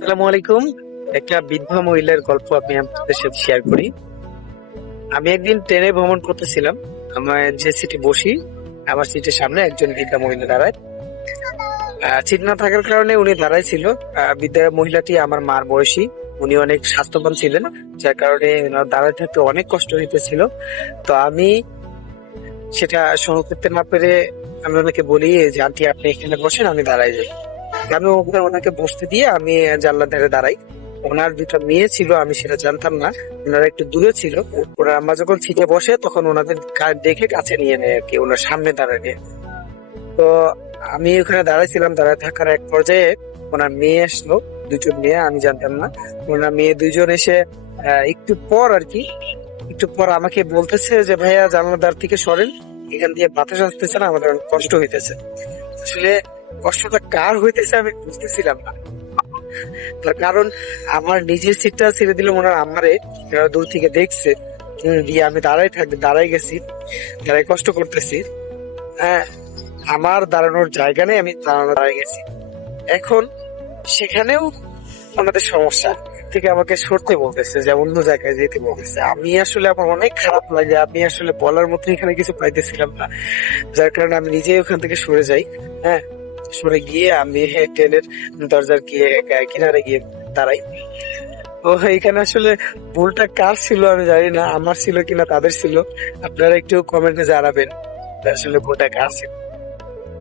আসসালামু আলাইকুম। একটা বিধবা মহিলার গল্প আমি আপনাদের সাথে শেয়ার করি। আমি একদিন ট্রেনে ভ্রমণ করতেছিলাম। আমার যে সিটে বসি, আমার সিটের সামনে একজন বৃদ্ধা মহিলা দাঁড়ায়। সিট না থাকার কারণে উনি দাঁড়ায় ছিল। বৃদ্ধা মহিলাটি আমার মার বয়সী। উনি অনেক স্বাস্থ্যবান ছিলেন, যার কারণে ওনার দাঁড়ায় থাকতে অনেক কষ্ট হইতেছিল। তো আমি সেটা সহ্য করতে না পেরে আমি ওনাকে বলি যে, আন্টি আপনি এখানে বসেন, আমি দাঁড়াই যাই। আমি ওনাকে বসতে দিয়ে আমি জানলার ধারে দাঁড়াই। ওনার দুটা মেয়ে ছিল, আমি সেটা জানতাম না। ওনারা একটু দূরে ছিল। ওনার আম্মা যখন সিটে বসে তখন ওনাদের দেখে কাছে নিয়ে নেয় আর কি, ওনার সামনে দাঁড়ায় নিয়ে। তো আমি ওখানে দাঁড়াইছিলাম, দাঁড়ায় থাকার এক পর্যায়ে ওনার মেয়ে আসলো। দুজন মেয়ে, আমি জানতাম না। ওনার মেয়ে দুইজন এসে একটু পর আর কি, একটু পর আমাকে বলতেছে যে, ভাইয়া জানলার ধার থেকে সরেন, এখান দিয়ে বাতাস আসতেছে না, আমাদের অনেক কষ্ট হইতেছে। আসলে কষ্টটা কার হইতেছে আমি বুঝতেছিলাম না। তার কারণ আমার নিজের সিটটা ছেড়ে দিল ওনার আম্মারে, এরা দূর থেকে দেখছে। দিয়ে আমি দাঁড়াই গেছি, দাঁড়াই কষ্ট করতেছি। হ্যাঁ, আমার দাঁড়ানোর জায়গা নেই, আমি দাঁড়াই গেছি। এখন সেখানেও ওনাদের সমস্যা থেকে আমাকে সরতে বলতেছে, যে অন্য জায়গায় যেতে বলতেছে। আমি আসলে আমার অনেক খারাপ লাগে, আমি আসলে বলার মতো এখানে কিছু পাইতেছিলাম না, যার কারণে আমি নিজেই ওখান থেকে সরে যাই। হ্যাঁ, সরে গিয়ে আমি ট্রেনের দরজার গিয়ে কিনারে গিয়ে দাঁড়াই। তো এখানে আসলে ভুলটা কার ছিল আমি জানি না, আমার ছিল কিনা তাদের ছিল। আপনারা একটু কমেন্টে জানাবেন আসলে ভুলটা কার ছিল।